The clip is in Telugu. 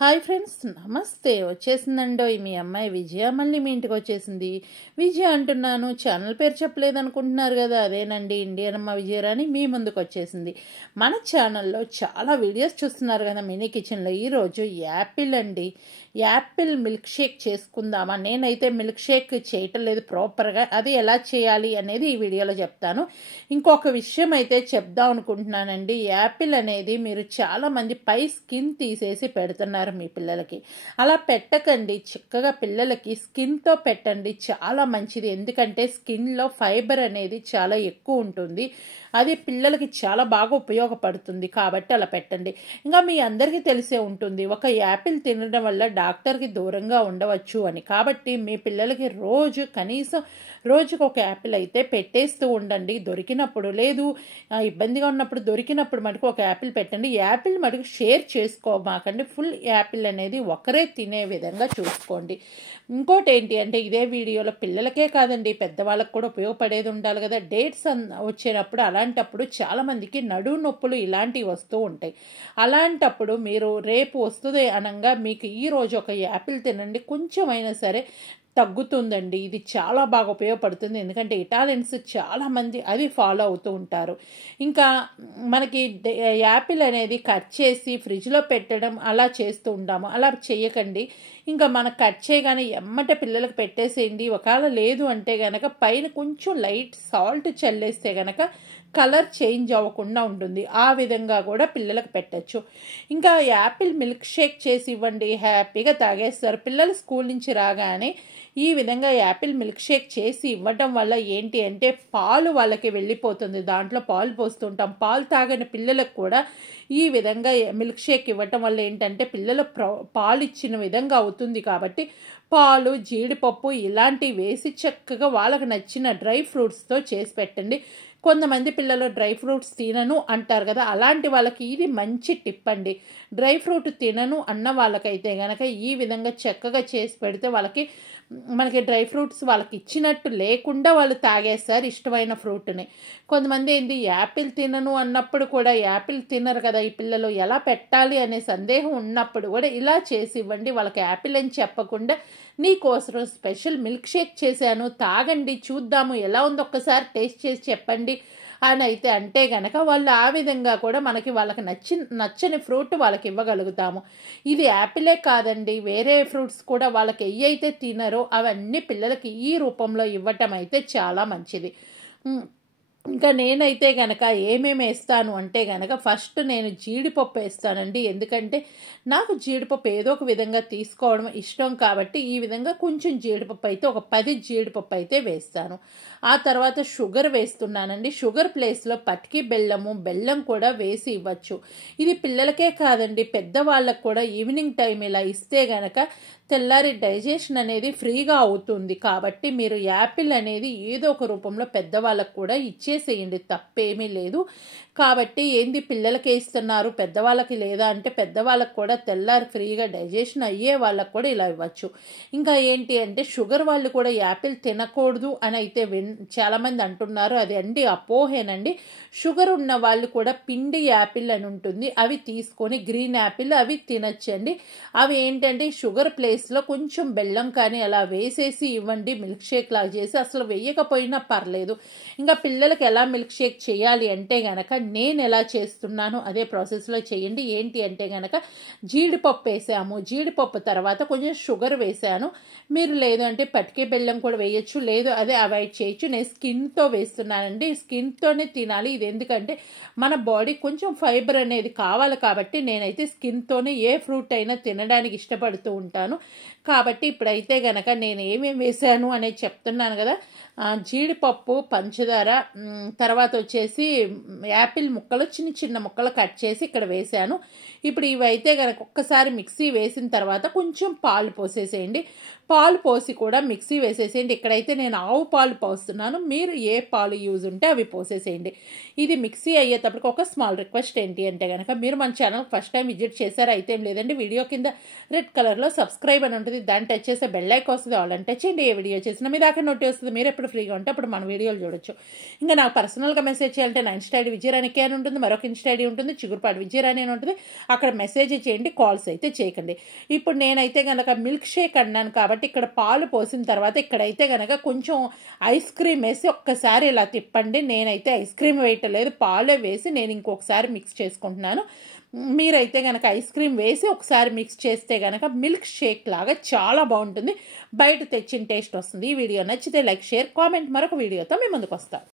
హాయ్ ఫ్రెండ్స్, నమస్తే. వచ్చేసిందండో మీ అమ్మాయి విజయ మళ్ళీ మీ ఇంటికి వచ్చేసింది. విజయ అంటున్నాను, ఛానల్ పేరు చెప్పలేదు అనుకుంటున్నారు కదా, అదేనండి ఇండియన్ అమ్మ విజయరాణి మీ ముందుకు వచ్చేసింది. మన ఛానల్లో చాలా వీడియోస్ చూస్తున్నారు కదా మినీ కిచెన్లో. ఈరోజు యాపిల్ అండి, యాపిల్ మిల్క్ షేక్ చేసుకుందామా. నేనైతే మిల్క్ షేక్ చేయటం లేదు ప్రాపర్గా, అది ఎలా చేయాలి అనేది ఈ వీడియోలో చెప్తాను. ఇంకొక విషయం అయితే చెప్దాం అనుకుంటున్నానండి. యాపిల్ అనేది మీరు చాలామంది పై స్కిన్ తీసేసి పెడుతున్నారు మీ పిల్లలకి. అలా పెట్టకండి, చక్కగా పిల్లలకి స్కిన్తో పెట్టండి, చాలా మంచిది. ఎందుకంటే స్కిన్లో ఫైబర్ అనేది చాలా ఎక్కువ ఉంటుంది, అది పిల్లలకి చాలా బాగా ఉపయోగపడుతుంది. కాబట్టి అలా పెట్టండి. ఇంకా మీ అందరికీ తెలిసే ఉంటుంది, ఒక యాపిల్ తినడం వల్ల డాక్టర్కి దూరంగా ఉండవచ్చు అని. కాబట్టి మీ పిల్లలకి కనీసం రోజుకు ఒక యాపిల్ అయితే పెట్టేస్తూ ఉండండి. దొరికినప్పుడు, లేదు ఇబ్బందిగా ఉన్నప్పుడు, దొరికినప్పుడు మటుకు ఒక యాపిల్ పెట్టండి. యాపిల్ మటుకు షేర్ చేసుకోమాకండి. ఫుల్ యాపిల్ అనేది ఒకరే తినే విధంగా చూసుకోండి. ఇంకోటి ఏంటి అంటే, ఇదే వీడియోలో పిల్లలకే కాదండి పెద్దవాళ్ళకు కూడా ఉపయోగపడేది ఉండాలి కదా. డేట్స్ వచ్చినప్పుడు అలాంటప్పుడు చాలామందికి నడుము నొప్పులు ఇలాంటివి వస్తూ ఉంటాయి. అలాంటప్పుడు మీరు రేపు వస్తుంది అనగా మీకు ఈరోజు ఒక యాపిల్ తినండి, కొంచెమైనా సరే తగ్గుతుందండి. ఇది చాలా బాగా ఉపయోగపడుతుంది. ఎందుకంటే ఇటాలియన్స్ చాలామంది అది ఫాలో అవుతూ ఉంటారు. ఇంకా మనకి యాపిల్ అనేది కట్ చేసి ఫ్రిడ్జ్లో పెట్టడం అలా చేస్తూ ఉంటాము. అలా చేయకండి. ఇంకా మనకు కట్ చేయగానే ఎమ్మటే పిల్లలకు పెట్టేసేయండి. ఒకవేళ లేదు అంటే కనుక పైన కొంచెం లైట్ సాల్ట్ చల్లేస్తే కనుక కలర్ చేంజ్ అవ్వకుండా ఉంటుంది. ఆ విధంగా కూడా పిల్లలకు పెట్టచ్చు. ఇంకా యాపిల్ మిల్క్ షేక్ చేసి ఇవ్వండి, హ్యాపీగా తాగేస్తారు. పిల్లలు స్కూల్ నుంచి రాగానే ఈ విధంగా యాపిల్ మిల్క్ షేక్ చేసి ఇవ్వటం వల్ల ఏంటి అంటే పాలు వాళ్ళకి వెళ్ళిపోతుంది. దాంట్లో పాలు పోస్తుంటాం. పాలు తాగని పిల్లలకు కూడా ఈ విధంగా మిల్క్ షేక్ ఇవ్వటం వల్ల ఏంటంటే పిల్లలు పాలు ఇచ్చిన విధంగా అవుతుంది. కాబట్టి పాలు, జీడిపప్పు ఇలాంటివి వేసి చక్కగా వాళ్ళకు నచ్చిన డ్రై ఫ్రూట్స్తో చేసి పెట్టండి. కొంతమంది పిల్లలు డ్రై ఫ్రూట్స్ తినను అంటారు కదా, అలాంటి వాళ్ళకి ఇది మంచి టిప్ అండి. డ్రై ఫ్రూట్ తినను అన్న వాళ్ళకైతే కనుక ఈ విధంగా చక్కగా చేసి పెడితే మనకి డ్రై ఫ్రూట్స్ వాళ్ళకి ఇచ్చినట్టు లేకుండా వాళ్ళు తాగేస్తారు ఇష్టమైన ఫ్రూట్ని. కొంతమంది ఏంటి యాపిల్ తినను అన్నప్పుడు కూడా యాపిల్ తినరు కదా ఈ పిల్లలు, ఎలా పెట్టాలి అనే సందేహం ఉన్నప్పుడు కూడా ఇలా చేసి ఇవ్వండి. వాళ్ళకి యాపిల్ అని చెప్పకుండా నీకోసం స్పెషల్ మిల్క్ షేక్ చేశాను, తాగండి, చూద్దాము ఎలా ఉందో ఒక్కసారి టేస్ట్ చేసి చెప్పండి అని అయితే అంటే గనక వాళ్ళు ఆ విధంగా కూడా వాళ్ళకి నచ్చని ఫ్రూట్ వాళ్ళకి ఇవ్వగలుగుతాము. ఇది యాపిలే కాదండి, వేరే ఫ్రూట్స్ కూడా వాళ్ళకి అయితే తినరో అవన్నీ పిల్లలకి ఈ రూపంలో ఇవ్వటం అయితే చాలా మంచిది. ఇంకా నేనైతే గనక ఏమేమి వేస్తాను అంటే గనక ఫస్ట్ నేను జీడిపప్పు వేస్తానండి. ఎందుకంటే నాకు జీడిపప్పు ఏదో ఒక విధంగా తీసుకోవడం ఇష్టం కాబట్టి ఈ విధంగా కొంచెం జీడిపప్పు అయితే ఒక 10 జీడిపప్పు అయితే వేస్తాను. ఆ తర్వాత షుగర్ వేస్తున్నానండి. షుగర్ ప్లేస్లో పటికి బెల్లం కూడా వేసి ఇవ్వచ్చు. ఇది పిల్లలకే కాదండి పెద్దవాళ్ళకు కూడా ఈవినింగ్ టైం ఇలా ఇస్తే గనక తెల్లారి డైజెషన్ అనేది ఫ్రీగా అవుతుంది. కాబట్టి మీరు యాపిల్ అనేది ఏదో ఒక రూపంలో పెద్దవాళ్ళకు కూడా ఇచ్చేసేయండి, తప్పేమీ లేదు. కాబట్టి ఏంది పిల్లలకే ఇస్తున్నారు పెద్దవాళ్ళకి లేదా అంటే పెద్దవాళ్ళకు కూడా తెల్లారి ఫ్రీగా డైజెషన్ అయ్యే వాళ్ళకు కూడా ఇలా ఇవ్వచ్చు. ఇంకా ఏంటి అంటే షుగర్ వాళ్ళు కూడా యాపిల్ తినకూడదు అని అయితే చాలామంది అంటున్నారు, అది అపోహేనండి. షుగర్ ఉన్న వాళ్ళు కూడా పిండి యాపిల్ అని ఉంటుంది, అవి తీసుకొని గ్రీన్ యాపిల్ అవి తినచ్చండి. అవి ఏంటంటే షుగర్ ప్లేస్లో కొంచెం బెల్లం కానీ అలా వేసేసి ఇవ్వండి, మిల్క్ షేక్ లాగా చేసి. అసలు వేయకపోయినా పర్లేదు. ఇంకా పిల్లలకి ఎలా మిల్క్ షేక్ చేయాలి అంటే గనక నేను ఎలా చేస్తున్నానో అదే ప్రాసెస్లో చేయండి. ఏంటి అంటే గనక జీడిపప్పు వేసాము, జీడిపప్పు తర్వాత కొంచెం షుగర్ వేసాను. మీరు లేదు అంటే పటికే బెల్లం కూడా వేయచ్చు, లేదు అదే అవాయిడ్ చేయొచ్చు. నేను స్కిన్తో వేస్తున్నానండి, స్కిన్తోనే తినాలి. ఇది ఎందుకంటే మన బాడీ కొంచెం ఫైబర్ అనేది కావాలి కాబట్టి నేనైతే స్కిన్తోనే ఏ ఫ్రూట్ అయినా తినడానికి ఇష్టపడుతూ ఉంటాను. కాబట్టి ఇప్పుడైతే గనక నేను ఏమేమి వేసాను అనేది చెప్తున్నాను కదా. జీడిపప్పు, పంచదార, తర్వాత వచ్చేసి యాపిల్ ముక్కలు చిన్న ముక్కలు కట్ చేసి ఇక్కడ వేసాను. ఇప్పుడు ఇవైతే కనుక ఒక్కసారి మిక్సీ వేసిన తర్వాత కొంచెం పాలు పోసేసేయండి. పాలు పోసి కూడా మిక్సీ వేసేసేయండి. ఇక్కడైతే నేను ఆవు పాలు పోస్తున్నాను, మీరు ఏ పాలు యూజ్ ఉంటే అవి పోసేసేయండి. ఇది మిక్సీ అయ్యేటప్పటికి ఒక స్మాల్ రిక్వెస్ట్ ఏంటి అంటే కనుక మీరు మన ఛానల్ ఫస్ట్ టైం విజిట్ చేశారు అయితే ఏం లేదండి, వీడియో కింద రెడ్ కలర్లో సబ్స్క్రైబ్ అని ఉంటుంది, దాన్ని టచ్ చేస్తే బెల్ ఐకాన్ వస్తుంది, ఆల్ అని టచ్ చేయండి. ఏ వీడియో చేసినా మీ దాకా నోటి వస్తుంది, మీరు ఎప్పుడు ఫ్రీగా ఉంటే అప్పుడు మన వీడియోలు చూడొచ్చు. ఇంకా నాకు పర్సనల్గా మెసేజ్ చేయాలంటే నా ఇన్స్టా ఐడి విజయరాణి జానకి అని ఉంటుంది, మరొక ఇన్స్టా ఐడి ఉంటుంది, చిగురుపాటి విజయరాణి అని ఉంటుంది. అక్కడ మెసేజ్ చేయండి, కాల్స్ అయితే చేయకండి. ఇప్పుడు నేనైతే కనుక మిల్క్ షేక్ అన్నాను కాబట్టి ఇక్కడ పాలు పోసిన తర్వాత ఇక్కడైతే కనుక కొంచెం ఐస్ క్రీమ్ వేసి ఒక్కసారి ఇలా తిప్పండి. నేనైతే ఐస్ క్రీమ్ వేయటలేదు, పాలే వేసి నేను ఇంకొకసారి మిక్స్ చేసుకుంటున్నాను. మీరైతే కనుక ఐస్ క్రీమ్ వేసి ఒకసారి మిక్స్ చేస్తే కనుక మిల్క్ షేక్ లాగా చాలా బాగుంటుంది, బయట తెచ్చిన టేస్ట్ వస్తుంది. ఈ వీడియో నచ్చితే లైక్, షేర్, కామెంట్. మరొక వీడియోతో మీ ముందుకు వస్తాను.